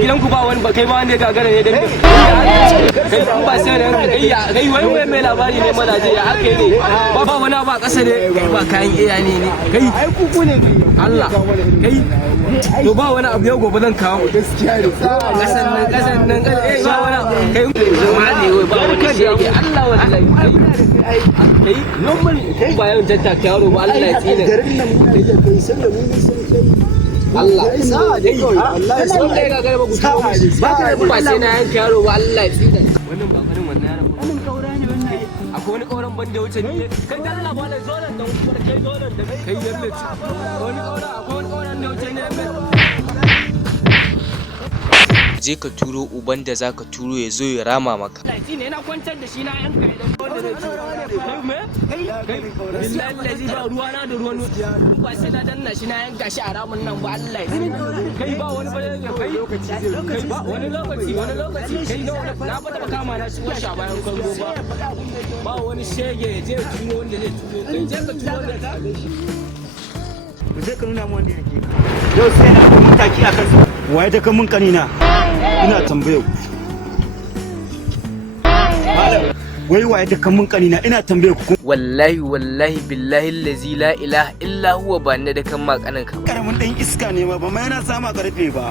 gidan ku ba wani ba kai ba wanda ya gagara ne dan kai ba sai da kai wai mai labari ne malaje ya aka yi ne ba wani ba kasa ne kai ba kayan iya ne kai ai kuku ne Allah kai to ba wani abu yau gobe zan kawo gaskiya ne kasan nan eh ba wani kai zama ne wai ba wani shege Allah wallahi kai normal kai ba yau tattaka yaro ba Allah ya tsine garin nan mun da kai sai da mun san kai Allah sa dai kawai Allah ya san kai ga garba ku ba sai na yanka yaro ba Allah ya tsine wannan ba farin wannan yaron ba wannan kaura ne wannan akwai wani kauran banda wuce ne kai dan Allah ba da zoran da kai zoran da kai yalle wani kaura akwai wani kauran da wuce ne je ka turo uban da zaka turo ya zo ya rama maka. Laifi ne na kwantar da shi na yanka idan wanda zai turo. Me? Billahi lazi ba ruwa na da ruwan ba sai na danna shi na yanka shi a ramin nan ba Allah kai ba wani kai ba wani lokaci kai na fata kama na shi washa bayan kango ba wani shege je turo wanda zai turo kai je ka turo wanda ta mu je ka nuna mu wanda yake yau sai na da mataki a kansa waye ta kan mun kanina ina tambaye ku wai waye ta kan mun kanina ina tambaye ku wallahi billahi allazi la ilaha illa huwa ba ne da kan makanan ka karamin dan iska ne ma ba mai yana sama karfe ba